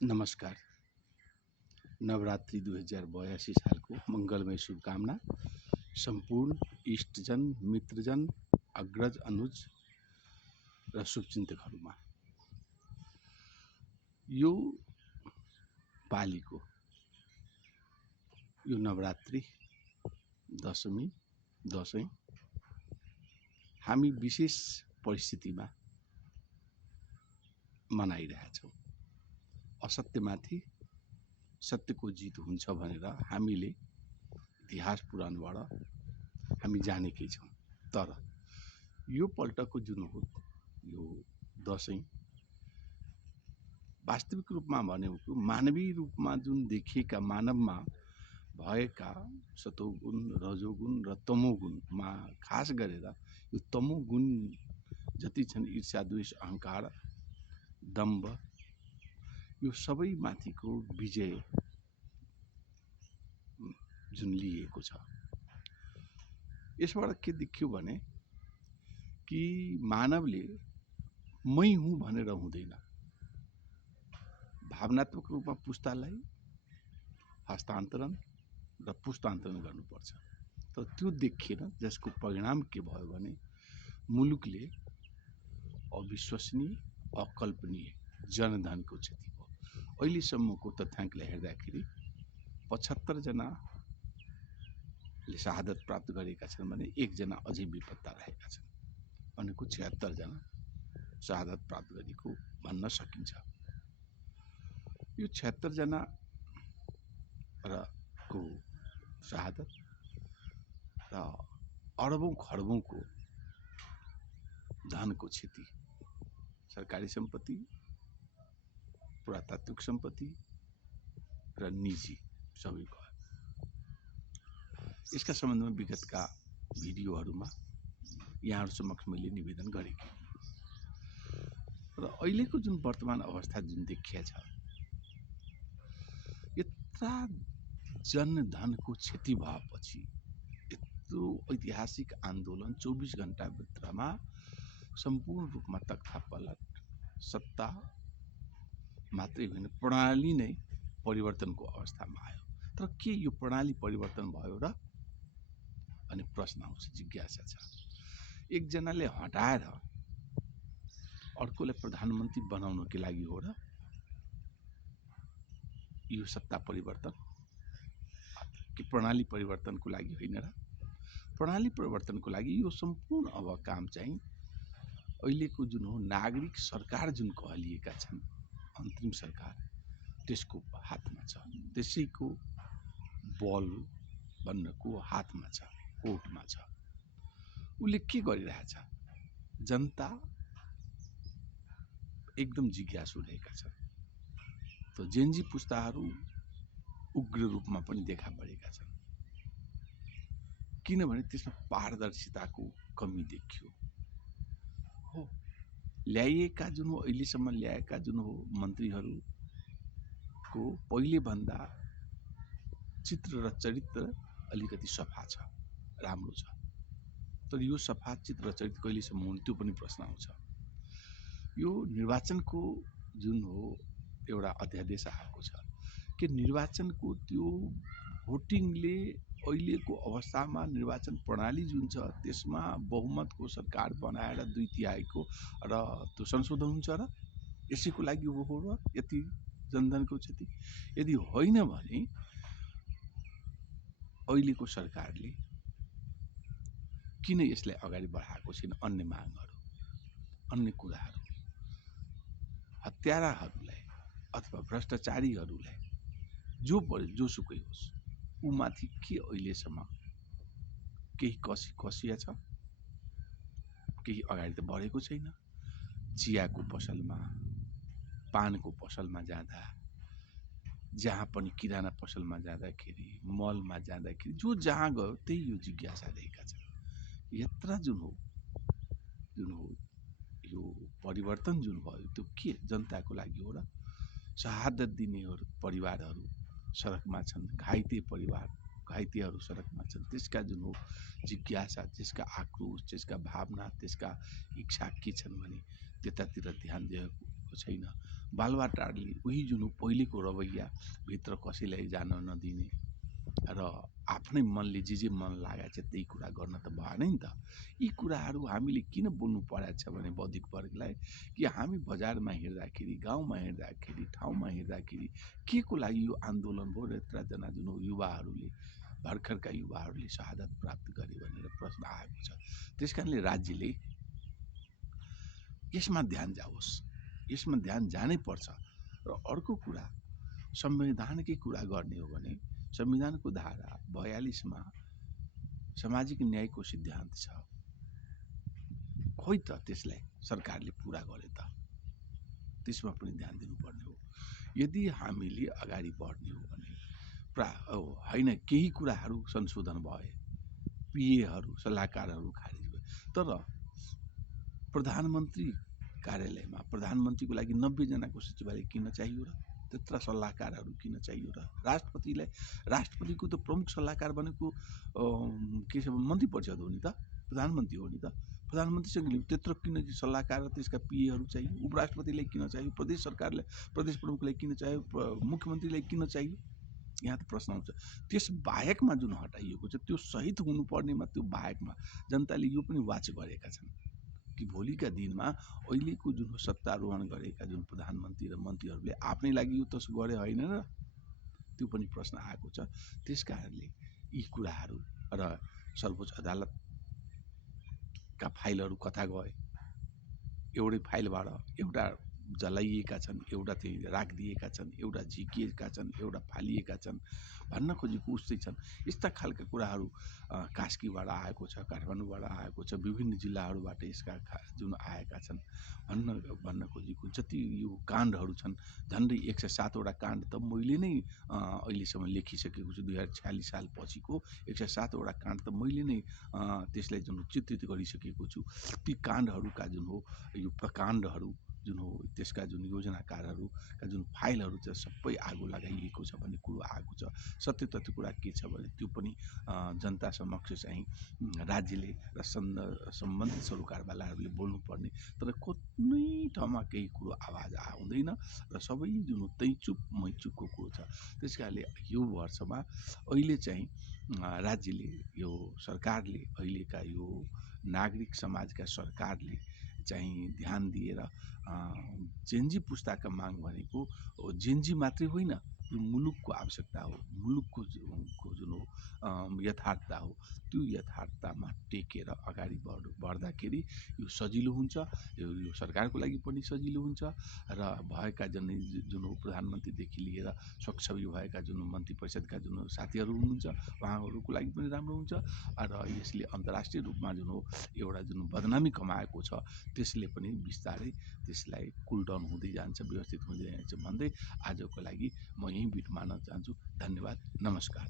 नमस्कार। नवरात्रि 2082 सालको मङ्गलमय शुभकामना सम्पूर्ण इष्टजन, मित्रजन, अग्रज, अनुज र शुभचिन्तकहरूमा। यो पालीको यो नवरात्रि दशैं हामी विशेष परिस्थितिमा मनाइरहेछौँ। असत्यमाथि सत्यको जित हुन्छ भनेर हामीले इतिहास पुराणबाट हामी जानेकै छौँ। तर यो पल्टको जुन हो यो दशैं वास्तविक रूपमा भनेको मानवीय रूपमा जुन देखिएका मानवमा भएका सतोगुण, रजोगुण र तमोगुणमा खास गरेर यो तमोगुण जति छन् ईर्ष्या, द्वेष, अहंकार, दम्भ, यो सबै माथिको विजय जुन लिएको छ। यसबाट के देखियो भने कि मानवले मै हुँ भनेर हुँदैन, भावनात्मक रूपमा पुस्तालाई हस्तान्तरण र पुस्तान्तरण गर्नुपर्छ। तर त्यो देखिएन, जसको परिणाम के भयो भने मुलुकले अविश्वसनीय, अकल्पनीय जनधनको क्षति भयो। अहिलेसम्मको तथ्याङ्कलाई हेर्दाखेरि 75 जनाले शहादत प्राप्त गरेका छन् भने 1 जना अझै बेपत्ता रहेका छन्। भनेको 76 जना शहादत प्राप्त गरेको भन्न सकिन्छ। यो 76 जना को शहादत र अरबौं खरबौंको धनको क्षति, सरकारी सम्पत्ति, पुरातात्विक सम्पत्ति र निजी सबै गयो। यसका सम्बन्धमा विगतका भिडियोहरूमा यहाँहरू समक्ष मैले निवेदन गरेको। र अहिलेको जुन वर्तमान अवस्था जुन देखिया छ, यत्रा जनधनको क्षति भएपछि यत्रो ऐतिहासिक आन्दोलन 24 घण्टाभित्रमा सम्पूर्ण रूपमा तख्तापलट, सत्ता मात्रै होइन प्रणाली नै परिवर्तनको अवस्थामा आयो। तर के यो प्रणाली परिवर्तन भयो र भन्ने प्रश्न आउँछ, जिज्ञासा छ। एकजनाले हटाएर अर्कोलाई प्रधानमन्त्री बनाउनको लागि हो र यो सत्ता परिवर्तन, कि प्रणाली परिवर्तनको लागि होइन र? प्रणाली परिवर्तनको लागि यो सम्पूर्ण अब काम चाहिँ अहिलेको जुन हो नागरिक सरकार जुन कहलिएका छन्, अन्तरिम सरकार, त्यसको हातमा छ। त्यसैको बल भन्नको हातमा छ, कोर्टमा छ। उसले के गरिरहेछ? जनता एकदम जिज्ञासु रहेका छन्। त जेनजी पुस्ताहरू उग्र रूपमा पनि देखा परेका छन्, किनभने त्यसमा पारदर्शिताको कमी देखियो। हो ल्याइएका जुन हो अहिलेसम्म ल्याएका जुन हो मन्त्रीहरूको पहिले भन्दा चित्र र चरित्र अलिकति सफा छ, राम्रो छ। तर यो सफा चित्र र चरित्र कहिलेसम्म हुने त्यो पनि प्रश्न आउँछ। यो निर्वाचनको जुन हो एउटा अध्यादेश आएको छ कि निर्वाचनको त्यो भोटिङले अहिलेको अवस्थामा निर्वाचन प्रणाली जुन छ त्यसमा बहुमतको सरकार बनाएर 2/3 र त्यो संशोधन हुन्छ र यसैको लागि हो र यति जनधनको क्षति? यदि होइन भने अहिलेको सरकारले किन यसलाई अगाडि बढाएको छैन? अन्य मागहरू, अन्य कुराहरू, हत्याराहरूलाई अथवा भ्रष्टाचारीहरूलाई जोसुकै होस्, ऊ माथि के अहिलेसम्म केही कसिया छ? केही अगाडि त बढेको छैन। चियाको पसलमा, पानको पसलमा जाँदा, जहाँ पनि किराना पसलमा जाँदाखेरि, मलमा जाँदाखेरि, जो जहाँ गयो त्यही यो जिज्ञासा रहेका छन्। यात्रा जुन हो यो परिवर्तन जुन भयो त्यो के जनताको लागि हो र? शहादत दिनेहरू परिवारहरू सडकमा छन्, घाइतेहरू सडकमा छन्। त्यसका जुन हो जिज्ञासा, त्यसका आक्रोश, त्यसका भावना, त्यसका इच्छा के छन् भने त्यतातिर ध्यान भएको छैन। बालुवाटारले उही जुन पहिलेको रवैया भित्र कसैलाई जान नदिने र आफ्नै मनले जे मन लागेको छ त्यही कुरा गर्न त भएन नि त। यी कुराहरू हामीले किन बोल्नु परेको छ भने बौद्धिक वर्गलाई कि हामी बजारमा हिँड्दाखेरि, गाउँमा हिँड्दाखेरि, ठाउँमा हिँड्दाखेरि के को लागि यो आन्दोलन भयो र यत्रजना जुन युवाहरूले भर्खरका युवाहरूले शहादत प्राप्त गरे भनेर प्रश्न आएको छ। त्यसकारणले राज्यले यसमा ध्यान जाओस्, यसमा ध्यान जानै पर्छ। र अर्को कुरा, संविधानकै कुरा गर्ने हो भने संविधानको धारा 42 मा सामाजिक न्यायको सिद्धान्त छ। खोइ त त्यसलाई सरकारले पुरा गरे त, त्यसमा पनि ध्यान दिनुपर्ने हो। यदि हामीले अगाडि बढ्ने हो भने होइन केही कुराहरू संशोधन भए, पिएहरू सल्लाहकारहरू खारिज भए, तर प्रधानमन्त्री कार्यालयमा प्रधानमन्त्रीको लागि 90 जनाको सचिवालय किन चाहियो र? त्यत्र सल्लाहकारहरू किन चाहियो र? राष्ट्रपतिको त प्रमुख सल्लाहकार भनेको के छ, मन्त्री परिषद हो नि त, प्रधानमन्त्री हो नि त। प्रधानमन्त्रीसँग त्यत्रो किन सल्लाहकार र त्यसका पिएहरू चाहियो? उपराष्ट्रपतिलाई किन चाहियो? प्रदेश सरकारलाई, प्रदेश प्रमुखलाई किन चाहियो? मुख्यमन्त्रीलाई किन चाहियो? यहाँ त प्रश्न आउँछ। त्यस बाहेकमा जुन हटाइएको छ त्यो सहित हुनुपर्नेमा, त्यो बाहेकमा जनताले यो पनि वाच गरेका छन् कि भोलिका दिनमा अहिलेको जुन सत्तारोहण गरेका जुन प्रधानमन्त्री र मन्त्रीहरूले आफ्नै लागि यो त गरे होइन र? त्यो पनि प्रश्न आएको छ। त्यस कारणले यी कुराहरू र सर्वोच्च अदालतका फाइलहरू कता गए? एउटै फाइलबाट एउटा जलाइएका छन्, एउटा चाहिँ राखिदिएका छन्, एउटा झिकिएका छन्, एउटा फालिएका छन्, भन्न खोजेको उस्तै छन्। यस्ता खालका कुराहरू कास्कीबाट आएको छ, काठमाडौँबाट आएको छ, विभिन्न जिल्लाहरूबाट यसका जुन आएका छन्। भन्न खोजेको जति यो काण्डहरू छन्, झन्डै 107वटा काण्ड त मैले नै अहिलेसम्म लेखिसकेको छु। 2046 साल पछिको 107वटा काण्ड त मैले नै त्यसलाई जुन चित्रित गरिसकेको छु। ती काण्डहरूका जुन हो यो प्रकाण्डहरू जुन हो, त्यसका जुन योजनाकारहरूका जुन फाइलहरू छ सबै आगो लगाइएको छ भन्ने कुरो आएको छ। सत्य तथ्य कुरा के छ भने त्यो पनि जनता समक्ष चाहिँ राज्यले र सम्बन्धित सरोकारवालाहरूले बोल्नुपर्ने, तर कुनै ठाउँमा केही कुरो आवाज आउँदैन र सबै जुन तै चुप मै चुपको कुरो छ। त्यस कारणले यो वर्षमा अहिले चाहिँ राज्यले, यो सरकारले, अहिलेका यो नागरिक समाजका सरकारले चाहिँ ध्यान दिएर जेन्जी पुस्ताका माग भनेको जेन्जी मात्रै होइन, यो मुलुकको आवश्यकता हो, मुलुकको जुन हो यथार्थता हो। त्यो यथार्थतामा टेकेर अगाडि बढ्दाखेरि यो सजिलो हुन्छ, यो सरकारको लागि पनि सजिलो हुन्छ र भएका जुन हो प्रधानमन्त्रीदेखि लिएर सकसबै भएका जुन मन्त्री परिषदका जुन साथीहरू हुनुहुन्छ उहाँहरूको लागि पनि राम्रो हुन्छ र यसले अन्तर्राष्ट्रिय रूपमा जुन हो एउटा जुन बदनामी कमाएको छ त्यसले पनि बिस्तारै त्यसलाई कुल डाउन हुँदै जान्छ, व्यवस्थित हुँदै जान्छ भन्दै आजको लागि म यहीँ बिट मार्न चाहन्छु। धन्यवाद, नमस्कार।